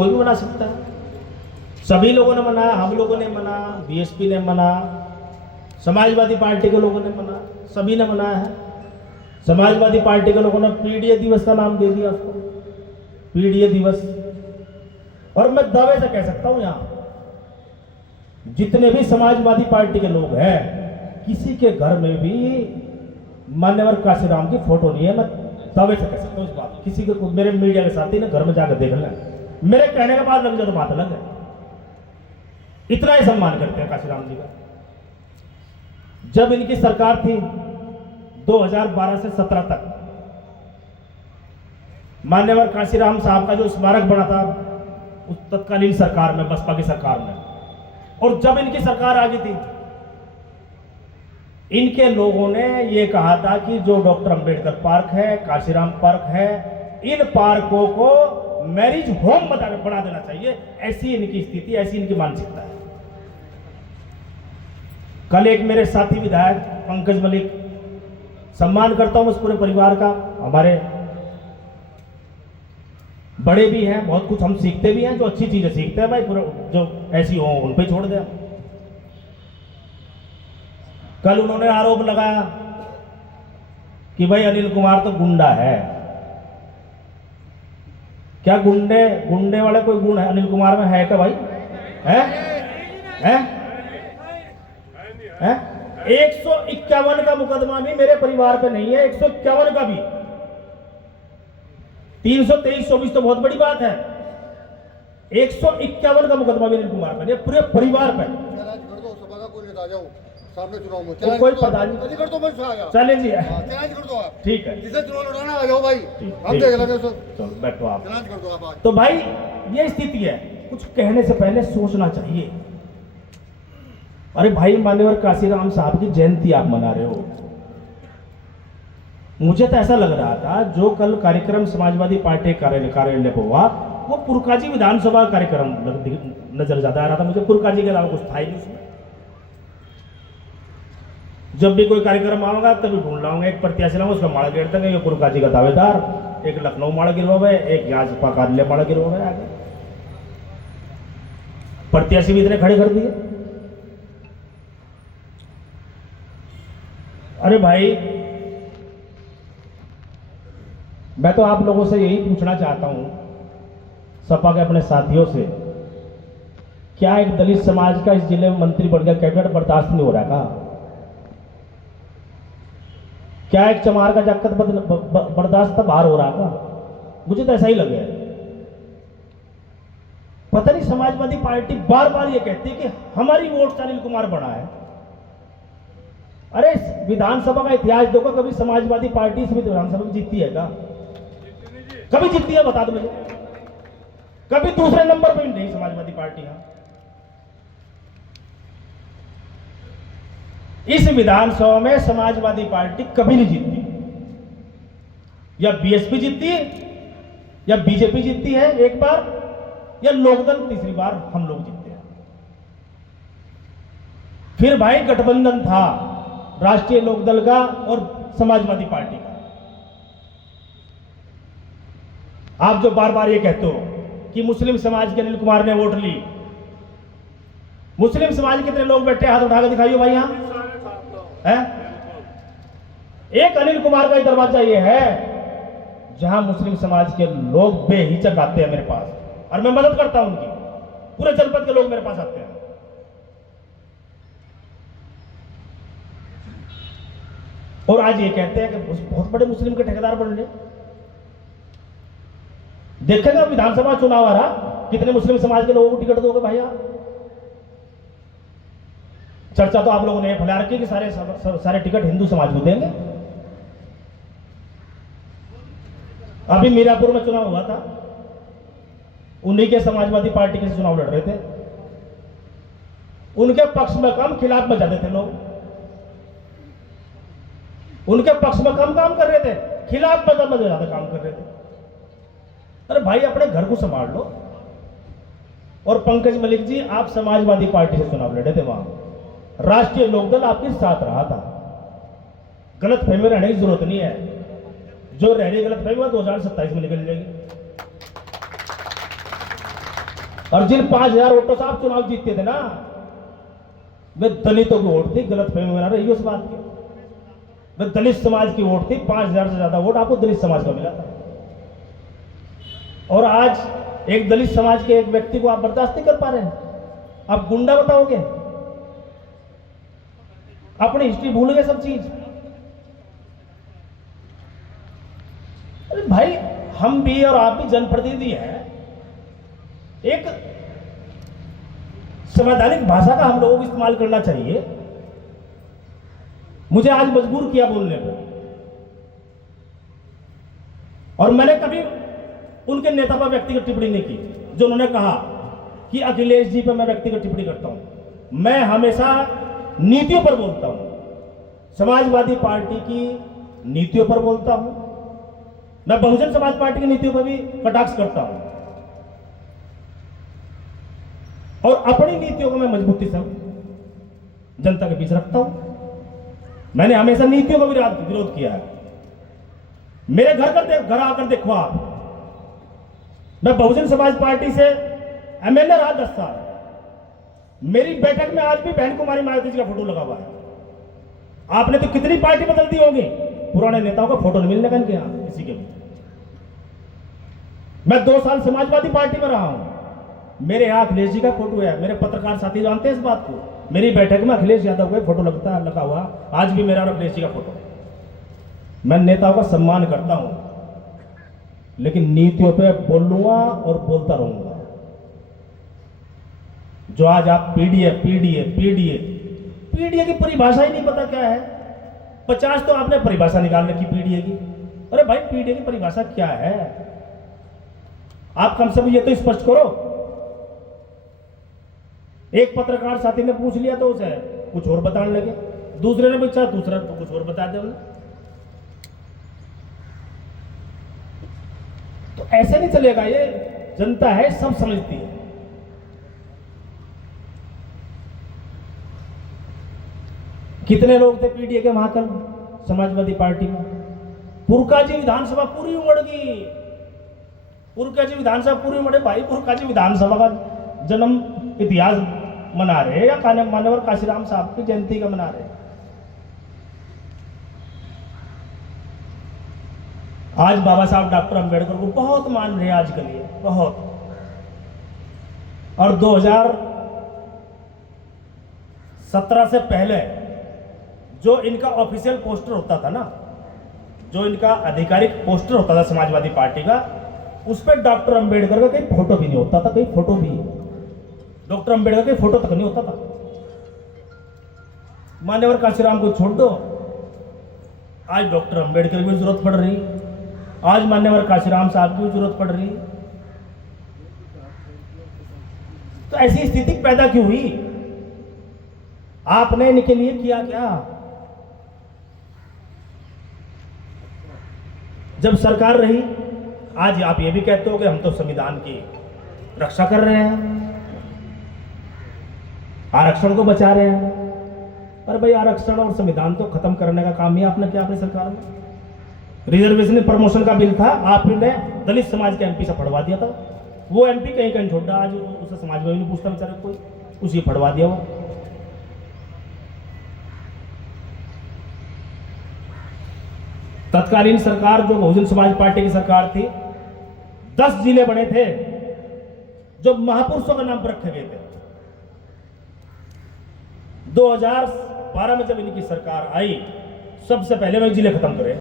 कोई भी बना सकता है। सभी लोगों ने मनाया, हम लोगों ने मना, बीएसपी ने मना, समाजवादी पार्टी के लोगों ने मना, सभी ने मनाया है। समाजवादी पार्टी के लोगों ने पीडीए दिवस का नाम दे दिया उसको, पीडीए दिवस। और मैं दावे से कह सकता हूं यहां जितने भी समाजवादी पार्टी के लोग हैं, किसी के घर में भी मान्यवर काशीराम की फोटो नहीं है। मैं दावे से कह सकता हूं इस बात, किसी के, मेरे मीडिया के साथी ने घर में जाकर देख लें, मेरे कहने के बाद लग जाए तो बात अलग है। इतना ही सम्मान करते हैं काशीराम जी का। जब इनकी सरकार थी 2012 से 17 तक, मान्यवर काशीराम साहब का जो स्मारक बना था उस तत्कालीन सरकार में, बसपा की सरकार में, और जब इनकी सरकार आ गई थी, इनके लोगों ने ये कहा था कि जो डॉक्टर अंबेडकर पार्क है, काशीराम पार्क है, इन पार्कों को मैरिज होम बना देना चाहिए। ऐसी इनकी स्थिति, ऐसी इनकी मानसिकता है। कल एक मेरे साथी विधायक पंकज मलिक, सम्मान करता हूं उस पूरे परिवार का, हमारे बड़े भी हैं, बहुत कुछ हम सीखते भी हैं, जो अच्छी चीजें सीखते हैं भाई, पूरा जो ऐसी हो उन पे छोड़ दिया। कल उन्होंने आरोप लगाया कि भाई अनिल कुमार तो गुंडा है। क्या गुंडे वाले कोई गुण है अनिल कुमार में है क्या भाई? है? 151 का मुकदमा भी मेरे परिवार पे नहीं है, 151 का भी। 323-24 तो बहुत बड़ी बात है, 151 का मुकदमा भी अनिल कुमार पे, पूरे परिवार पे। सामने चुनाव में तो कोई पता नहीं कर दो, मैं चले जी, चैलेंज कर दो आप। ठीक है, जिसे चुनाव लड़ाना आ जाओ भाई, हम देख लेंगे। चलो बैठो आप, चैलेंज कर दो आप। तो भाई ये स्थिति है, कुछ कहने से पहले सोचना चाहिए। अरे भाई, मान्यवर काशीराम साहब की जयंती आप मना रहे हो। मुझे तो ऐसा लग रहा था जो कल कार्यक्रम समाजवादी पार्टी कार्यालय पर हुआ, वो पुरकाजी विधानसभा कार्यक्रम नजर ज्यादा आ रहा था मुझे, पुरकाजी के अलावा कुछ था ही नहीं उसमें। जब भी कोई कार्यक्रम आऊंगा तभी ढूंढ लाऊंगा एक प्रत्याशी लाऊंगा, उसका माड़ा गिरता है, ये पुरकाजी का दावेदार, एक लखनऊ माड़ा गिरवा हुआ है, एक यहाँ कार्यालय माड़ा गिरवा हुआ है। आगे प्रत्याशी भी इतने खड़े कर दिए। अरे भाई, मैं तो आप लोगों से यही पूछना चाहता हूं, सपा के अपने साथियों से, क्या एक दलित समाज का इस जिले में मंत्री बन गया कैबिनेट बर्दाश्त नहीं हो रहा का? क्या एक चमार का जक्कत बर्दाश्त बाहर हो रहा था? मुझे तो ऐसा ही लगे। पता नहीं समाजवादी पार्टी बार बार ये कहती है कि हमारी वोट से अनिल कुमार बड़ा है। अरे विधानसभा का इतिहास देखो, कभी समाजवादी पार्टी इस विधानसभा में जीतती है क्या? कभी जीतती है बता दो मुझे। कभी दूसरे नंबर पर नहीं समाजवादी पार्टी। इस विधानसभा में समाजवादी पार्टी कभी नहीं जीतती। या बीएसपी जीतती है, या बीजेपी जीतती है एक बार, या लोकदल तीसरी बार हम लोग जीतते हैं। फिर भाई गठबंधन था राष्ट्रीय लोकदल का और समाजवादी पार्टी का। आप जो बार बार ये कहते हो कि मुस्लिम समाज के अनिल कुमार ने वोट ली, मुस्लिम समाज कितने लोग बैठे, हाथ उठाकर दिखाइए भाई। यहां है एक अनिल कुमार का ही दरवाजा ये है जहां मुस्लिम समाज के लोग बेहिचक आते हैं मेरे पास, और मैं मदद करता हूं उनकी। पूरे जनपद के लोग मेरे पास आते हैं। और आज ये कहते हैं कि बहुत बड़े मुस्लिम के ठेकेदार बन रहे। देखेगा विधानसभा चुनाव आ रहा, कितने मुस्लिम समाज के लोगों को टिकट दोगे भाई आप? चर्चा तो आप लोगों ने फैला रखी कि सारे टिकट हिंदू समाज को देंगे। अभी मीरापुर में चुनाव हुआ था, उन्हीं के समाजवादी पार्टी के चुनाव लड़ रहे थे। उनके पक्ष में कम, खिलाफ में ज्यादा थे लोग। उनके पक्ष में कम काम कर रहे थे, खिलाफ में ज्यादा काम कर रहे थे। अरे भाई, अपने घर को संभाल लो। और पंकज मलिक जी, आप समाजवादी पार्टी से चुनाव लड़े थे, वहां राष्ट्रीय लोकदल आपके साथ रहा था। गलत फहमी रहने की जरूरत नहीं है। जो रह रही गलत फहमी 2027 में निकल जाएगी। और जिन 5,000 वोटों से आप चुनाव जीतते थे ना, वे दलितों की वोट थी। गलत फहमी बना रही उस बात की। वे दलित समाज की वोट थी। 5,000 से ज्यादा वोट आपको दलित समाज का मिला था। और आज एक दलित समाज के एक व्यक्ति को आप बर्दाश्त नहीं कर पा रहे हैं। आप गुंडा बताओगे? अपनी हिस्ट्री भूल गए सब चीज। अरे भाई, हम भी और आप भी जनप्रतिनिधि हैं। एक संवैधानिक भाषा का हम लोगों को इस्तेमाल करना चाहिए। मुझे आज मजबूर किया बोलने पर, और मैंने कभी उनके नेता पर व्यक्तिगत टिप्पणी नहीं की। जो उन्होंने कहा कि अखिलेश जी पर मैं व्यक्तिगत टिप्पणी करता हूं, मैं हमेशा नीतियों पर बोलता हूं। समाजवादी पार्टी की नीतियों पर बोलता हूं। मैं बहुजन समाज पार्टी की नीतियों पर भी कटाक्ष करता हूं, और अपनी नीतियों को मैं मजबूती से जनता के बीच रखता हूं। मैंने हमेशा नीतियों का विरोध किया है। मेरे घर आकर देखो आप। मैं बहुजन समाज पार्टी से एमएलए रहा 10 साल। मेरी बैठक में आज भी बहन कुमारी मायावती जी का फोटो लगा हुआ है। आपने तो कितनी पार्टी बदल दी होगी, पुराने नेताओं का फोटो नहीं मिलने का इनके यहां किसी के भी। मैं 2 साल समाजवादी पार्टी में रहा हूं। मेरे यहां अखिलेश जी का फोटो है। मेरे पत्रकार साथी जानते हैं इस बात को। मेरी बैठक में अखिलेश यादव का फोटो लगा हुआ। आज भी मेरा और अखिलेश जी का फोटो। मैं नेताओं का सम्मान करता हूं, लेकिन नीतियों पे बोलूंगा और बोलता रहूंगा। जो आज आप पीडीए की परिभाषा ही नहीं पता क्या है। 50 तो आपने परिभाषा निकाल रखी पीडीए की। अरे भाई, पीडीए की परिभाषा क्या है? आप कम से कम ये तो स्पष्ट करो। एक पत्रकार साथी ने पूछ लिया तो उसे कुछ और बताने लगे, दूसरे ने पूछा, दूसरा तो कुछ और बता दिया उन्होंने। तो ऐसे नहीं चलेगा। ये जनता है, सब समझती है। कितने लोग थे पीडीए के महाकल समाजवादी पार्टी में? पुरकाजी विधानसभा पूरी उमड़ गई। पुरकाजी विधानसभा पूरी उमड़े। भाई, पुरकाजी विधानसभा का जन्म इतिहास मना रहे या मान्यवर काशीराम साहब की जयंती का मना रहे? आज बाबा साहब डॉक्टर अंबेडकर को बहुत मान रहे हैं आजकल, ये बहुत। और 2017 से पहले जो इनका ऑफिशियल पोस्टर होता था ना, जो इनका आधिकारिक पोस्टर होता था समाजवादी पार्टी का, उस पर डॉक्टर अंबेडकर का कहीं फोटो भी नहीं होता था। कहीं फोटो भी, डॉक्टर अंबेडकर के फोटो तक नहीं होता था। मान्यवर काशीराम को छोड़ दो, आज डॉक्टर अंबेडकर की जरूरत पड़ रही, आज मान्यवर काशीराम साहब की जरूरत पड़ रही। तो ऐसी स्थिति पैदा क्यों हुई? आपने इनके लिए किया क्या? जब सरकार रही, आज आप ये भी कहते हो कि हम तो संविधान की रक्षा कर रहे हैं, आरक्षण को बचा रहे हैं। अरे भाई, आरक्षण और संविधान तो खत्म करने का काम ही आपने किया अपनी सरकार में। रिजर्वेशन प्रमोशन का बिल था, आपने दलित समाज के एमपी से फड़वा दिया था। वो एमपी कहीं कहीं छोड़, आज उसे समाज में भी नहीं पूछता बेचारा कोई, उसी फड़वा दिया वो। तत्कालीन सरकार जो बहुजन समाज पार्टी की सरकार थी, 10 जिले बने थे जो महापुरुषों का नाम पर रखे गए थे। 2012 में जब इनकी सरकार आई, सबसे पहले वह जिले खत्म करे।